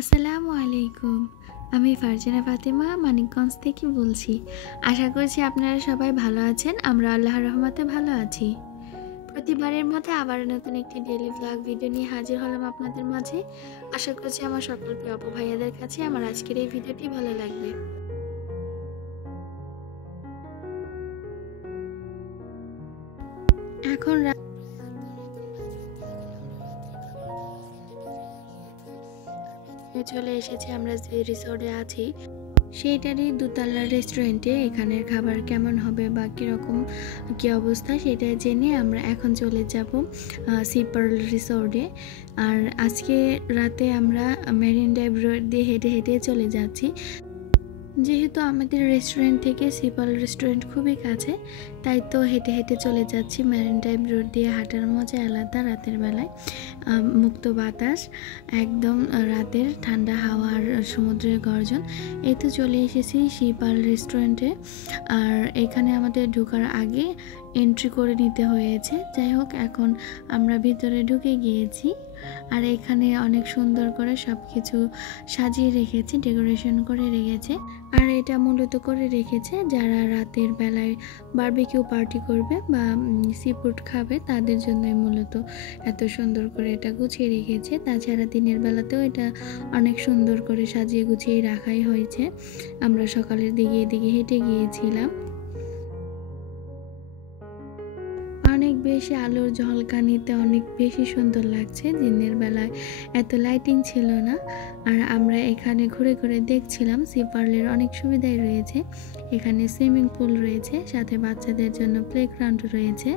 আসসালামু আলাইকুম। আমি ফারজানা ফাতেমা মানিকগঞ্জ থেকে বলছি। আশা করছি আপনারা সবাই ভালো আছেন। আমরা আল্লাহর রহমতে ভালো আছি। প্রতিবারের মতো আবার নতুন একটি ডেইলি ভ্লগ ভিডিও নিয়ে হাজির হলাম আপনাদের মাঝে। আশা করছি আমার সকল প্রিয় আপু ভাইয়াদের কাছে আমার আজকের এই ভিডিওটি ভালো লাগবে। এখন চলে এসেছি আমরা যে রিসোর্টে আছি সেইটারই দোতলার রেস্টুরেন্টে। এখানের খাবার কেমন হবে বা কীরকম কী অবস্থা সেটা জেনে আমরা এখন চলে যাব সি পার্ল রিসোর্টে। আর আজকে রাতে আমরা মেরিন ড্রাইভ রোড দিয়ে হেঁটে হেঁটে চলে যাচ্ছি। যেহেতু আমাদের রেস্টুরেন্ট থেকে সি পার্ল রেস্টুরেন্ট খুবই কাছে, তাই তো হেঁটে হেঁটে চলে যাচ্ছি। মেরিন ড্রাইভ রোড দিয়ে হাঁটার মজা আলাদা। রাতের বেলায় মুক্ত বাতাস, একদম রাতের ঠান্ডা হাওয়া আর সমুদ্রের গর্জন। এই তো চলে এসেছি সি পার্ল রেস্টুরেন্টে। আর এখানে আমাদের ঢোকার আগে এন্ট্রি করে নিতে হয়েছে। যাই হোক, এখন আমরা ভিতরে ঢুকে গিয়েছি। আর এখানে অনেক সুন্দর করে সব কিছু সাজিয়ে রেখেছে, ডেকোরেশন করে রেখেছে। আর এটা মূলত করে রেখেছে যারা রাতের বেলায় বারবিকিউ পার্টি করবে বা সি ফুড খাবে তাদের জন্যই মূলত এত সুন্দর করে এটা গুছিয়ে রেখেছে। তাছাড়া দিনের বেলাতেও এটা অনেক সুন্দর করে সাজিয়ে গুছিয়ে রাখাই হয়েছে। আমরা সকালের দিকে এদিকে হেঁটে গিয়েছিলাম। অনেক বেশি আলোর ঝলকানিতে অনেক বেশি সুন্দর লাগছে। দিনের বেলায় এত লাইটিং ছিল না। আর আমরা এখানে ঘুরে ঘুরে দেখছিলাম সি পার্লের অনেক সুবিধাই রয়েছে। এখানে সুইমিং পুল রয়েছে, সাথে বাচ্চাদের জন্য প্লেগ্রাউন্ড রয়েছে।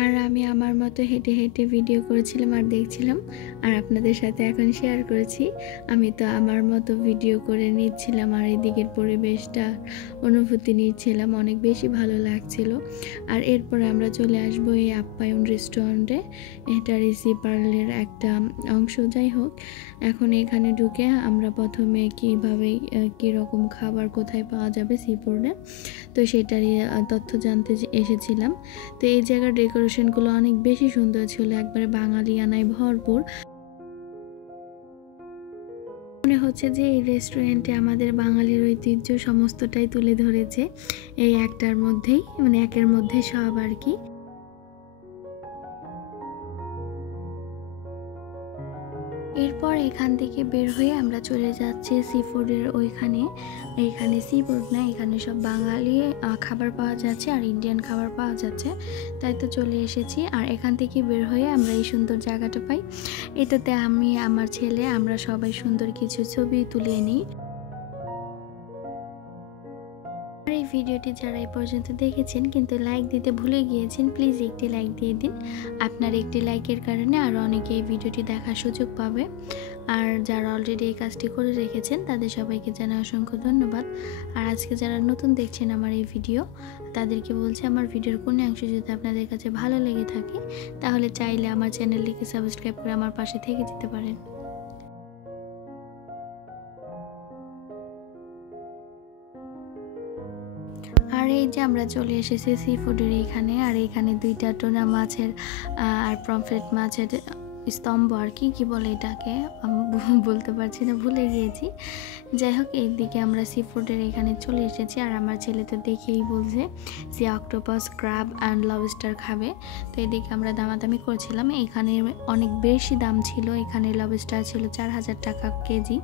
আর আমি আমার মতো হেঁটে হেঁটে ভিডিও করেছিলাম আর দেখছিলাম, আর আপনাদের সাথে এখন শেয়ার করেছি। আমি তো আমার মতো ভিডিও করে নিচ্ছিলাম আর এদিকের পরিবেশটা অনুভূতি নিচ্ছিলাম। অনেক বেশি ভালো লাগছিল। আর এরপর আমরা চলে আসবো এই আপ্যায়ন রেস্টুরেন্টে। এটা সি পার্লের একটা অংশ। যাই হোক, এখন এখানে ঢুকে আমরা প্রথমে কীভাবে কীরকম খাবার কোথায় পাওয়া যাবে সি ফুডে, তো সেটারই তথ্য জানতে এসেছিলাম। তো এই জায়গার ডেকোরেশনগুলো অনেক বেশি সুন্দর ছিল, একবারে বাঙালিয়ানায় ভরপুর। মনে হচ্ছে যে এই রেস্টুরেন্টে আমাদের বাঙালির ঐতিহ্য সমস্তটাই তুলে ধরেছে এই একটার মধ্যেই, মানে একের মধ্যে সব আর কি। এরপর এখান থেকে বের হয়ে আমরা চলে যাচ্ছি সি ফুডের ওইখানে। এইখানে সি ফুড না, এখানে সব বাঙালি খাবার পাওয়া যাচ্ছে আর ইন্ডিয়ান খাবার পাওয়া যাচ্ছে। তাই তো চলে এসেছি। আর এখান থেকে বের হয়ে আমরা এই সুন্দর জায়গাটা পাই। এটাতে আমি, আমার ছেলে, আমরা সবাই সুন্দর কিছু ছবি তুলে নিই। এই ভিডিওটি যারা এই পর্যন্ত দেখেছেন কিন্তু লাইক দিতে ভুলে গিয়েছেন, প্লিজ একটি লাইক দিয়ে দিন। আপনার একটি লাইকের কারণে আরও অনেকে এই ভিডিওটি দেখার সুযোগ পাবে। আর যারা অলরেডি এই কাজটি করে রেখেছেন তাদের সবাইকে জানাই অসংখ্য ধন্যবাদ। আর আজকে যারা নতুন দেখছেন আমার এই ভিডিও, তাদেরকে বলছি আমার ভিডিওর কোনো অংশ যদি আপনাদের কাছে ভালো লেগে থাকে তাহলে চাইলে আমার চ্যানেলটিকে সাবস্ক্রাইব করে আমার পাশে থেকে যেতে পারেন। আর এই যে আমরা চলে এসেছি সি ফুডের এইখানে। আর এইখানে দুইটা টোনা মাছের আর পমফ্রেট মাছের স্তম্ভ আর কি বলে এটাকে আমি বলতে পারছি না, ভুলে গিয়েছি। যাই হোক, এই দিকে আমরা সি ফুডের এখানে চলে এসেছি। আর আমার ছেলে তো দেখেই বলছে যে অক্টোপাস, ক্র্যাব অ্যান্ড লবস্টার খাবে। তো এদিকে আমরা দামাদামি করছিলাম। এখানে অনেক বেশি দাম ছিল। এখানে লবস্টার ছিল 4000 টাকা কেজি,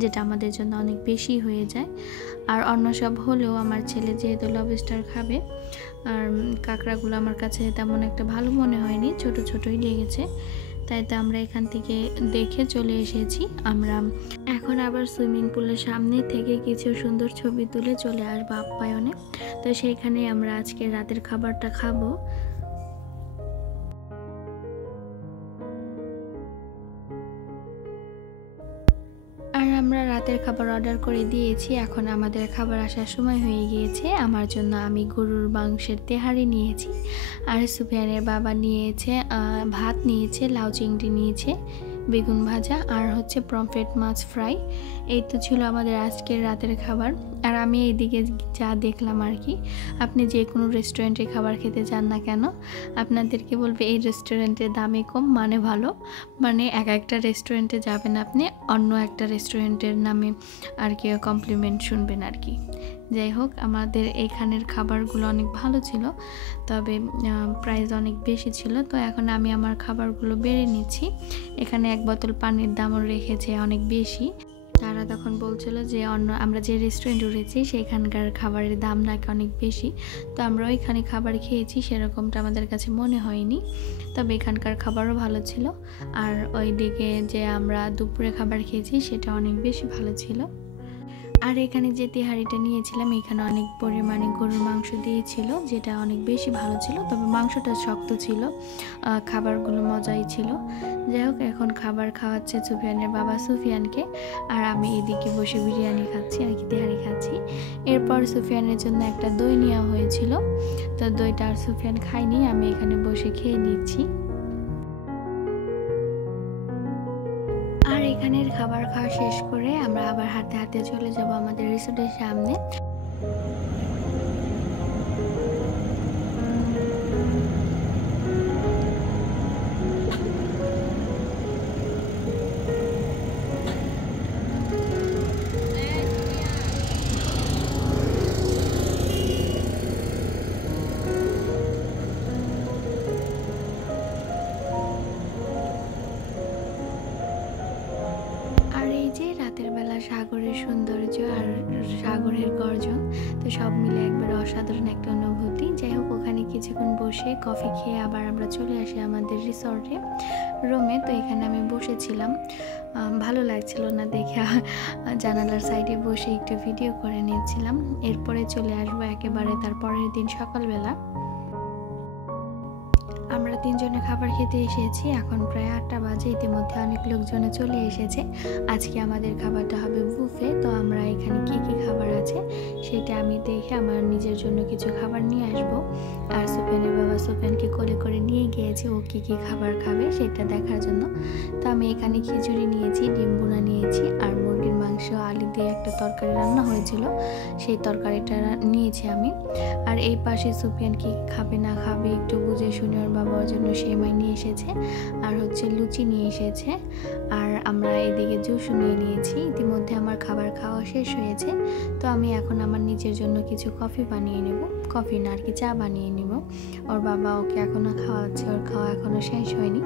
যেটা আমাদের জন্য অনেক বেশি হয়ে যায়। আর অন্য সব হলেও আমার ছেলে যেহেতু লবস্টার খাবে, আর কাঁকড়াগুলো আমার কাছে তেমন একটা ভালো মনে হয়নি, ছোট ছোটই লেগেছে। তাই তো আমরা এখান থেকে দেখে চলে এসেছি। আমরা এখন আবার সুইমিং পুলের সামনে থেকে কিছু সুন্দর ছবি তুলে চলে আসবো আপ্যায়নে। তো সেইখানে আমরা আজকে রাতের খাবারটা খাবো। আর আমরা রাতের খাবার অর্ডার করে দিয়েছি। এখন আমাদের খাবার আসার সময় হয়ে গিয়েছে। আমার জন্য আমি গরুর মাংসের তেহারি নিয়েছি, আর সুফিয়ানের বাবা নিয়েছে ভাত নিয়েছে, লাউ চিংড়ি নিয়েছে, বেগুন ভাজা আর হচ্ছে পমফ্রেট মাছ ফ্রাই। এই তো ছিল আমাদের আজকের রাতের খাবার। আর আমি এইদিকে যা দেখলাম আর কি, আপনি যে কোনো রেস্টুরেন্টে খাবার খেতে যান না কেন, আপনাদেরকে বলবে এই রেস্টুরেন্টের দামে কম মানে ভালো। মানে একটা রেস্টুরেন্টে যাবেন আপনি, অন্য একটা রেস্টুরেন্টের নামে আর কি কমপ্লিমেন্ট শুনবেন আর কি। যাই হোক, আমাদের এখানের খাবারগুলো অনেক ভালো ছিল, তবে প্রাইস অনেক বেশি ছিল। তো এখন আমি আমার খাবারগুলো বেড়ে নিচ্ছি। এখানে 1 বোতল পানির দামও রেখেছে অনেক বেশি। তারা তখন বলছিল যে আমরা যে রেস্টুরেন্টে উঠেছি সেখানকার খাবারের দাম নাকি অনেক বেশি। তো আমরা ওইখানে খাবার খেয়েছি, সেরকমটা আমাদের কাছে মনে হয়নি, তবে এখানকার খাবারও ভালো ছিল। আর ওইদিকে যে আমরা দুপুরে খাবার খেয়েছি সেটা অনেক বেশি ভালো ছিল। আর এখানে যে তেহারিটা নিয়েছিলাম, এখানে অনেক পরিমাণে গরুর মাংস দিয়েছিল, যেটা অনেক বেশি ভালো ছিল, তবে মাংসটা শক্ত ছিল, খাবারগুলো মজাই ছিল। যাই হোক, এখন খাবার খাওয়াচ্ছে সুফিয়ানের বাবা সুফিয়ানকে, আর আমি এদিকে বসে বিরিয়ানি খাচ্ছি আর কি, তেহারি খাচ্ছি। এরপর সুফিয়ানের জন্য একটা দই নেওয়া হয়েছিল, তো দইটা আর সুফিয়ান খাইনি, আমি এখানে বসে খেয়ে নিচ্ছি। আর এখানের খাবার খাওয়া শেষ করে আমরা আবার হাঁটতে হাঁটতে চলে যাব আমাদের রিসোর্টের সামনে। যে রাতের বেলা সাগরের সৌন্দর্য আর সাগরের গর্জন, তো সব মিলে একবার অসাধারণ একটা অনুভূতি। যাই হোক, ওখানে কিছুক্ষণ বসে কফি খেয়ে আবার আমরা চলে আসি আমাদের রিসর্টে রুমে। তো এখানে আমি বসেছিলাম, ভালো লাগছিল না দেখে জানালার সাইডে বসে একটু ভিডিও করে নিয়েছিলাম। এরপরে চলে আসবো একেবারে তার পরের দিন সকালবেলা। আমরা 3 জনে খাবার খেতে এসেছি, এখন প্রায় 8টা বাজে। ইতিমধ্যে অনেক লোকজনে চলে এসেছে। আজকে আমাদের খাবারটা হবে বুফে। তো আমরা এখানে কি কি খাবার আছে সেটা আমি দেখে আমার নিজের জন্য কিছু খাবার নিয়ে আসব। আর সুফিয়ানের বাবা সুফিয়ানকে কোলে করে নিয়ে গিয়েছে ও কি কি খাবার খাবে সেটা দেখার জন্য। তো আমি এখানে খিচুড়ি নিয়েছি, ডিম বোনা নিয়েছি, আর মুরগির মাংস আলু দিয়ে একটা তরকারি রান্না হয়েছিল, সেই তরকারিটা নিয়েছি আমি। আর এই পাশে সুফিয়ান কি খাবে না খাবে একটু বুঝে শুনে ওর বাবার জন্য সেমাই নিয়ে এসেছে, আর হচ্ছে লুচি নিয়ে এসেছে, আর আমরা এদিকে জুস নিয়ে নিয়েছি। ইতিমধ্যে আমার খাবার খাওয়া শেষ হয়েছে। তো আমি এখন আমার নিজের জন্য কিছু কফি বানিয়ে নেব, কফি না আর কি চা বানিয়ে নেব। ওর বাবা ওকে এখনও খাওয়াচ্ছে, ওর খাওয়া এখনও শেষ হয়নি।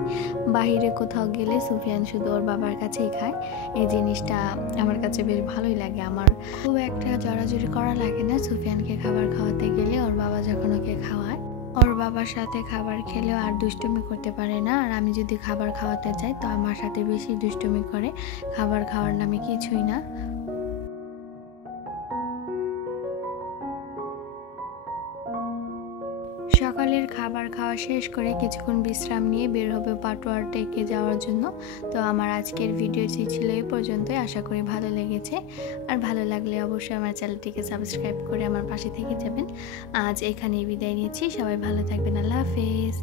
বাইরে কোথাও গেলে সুফিয়ান শুধু ওর বাবার কাছেই খায়, এই জিনিসটা আমার কাছে বেশ ভালোই লাগে। আমার খুব একটা জড়াজড়ি করা লাগে না সুফিয়ানকে খাবার খাওয়াতে গেলে। ওর বাবা যখন ওকে খাওয়ায়, ওর বাবার সাথে খাবার খেলেও আর দুষ্টুমি করতে পারে না। আর আমি যদি খাবার খাওয়াতে চাই তো আমার সাথে বেশি দুষ্টুমি করে, খাবার খাওয়ার নামে কিছুই না। সকালের খাবার খাওয়া শেষ করে কিছুক্ষণ বিশ্রাম নিয়ে বের হবে পাটোয়ার টেকে যাওয়ার জন্য। তো আমার আজকের ভিডিওটি ছিল এই পর্যন্তই। আশা করি ভালো লেগেছে, আর ভালো লাগলে অবশ্যই আমার চ্যানেলটিকে সাবস্ক্রাইব করে আমার পাশে থেকে যাবেন। আজ এখানেই বিদায় নিচ্ছি, সবাই ভালো থাকবেন, আল্লাহ হাফেজ।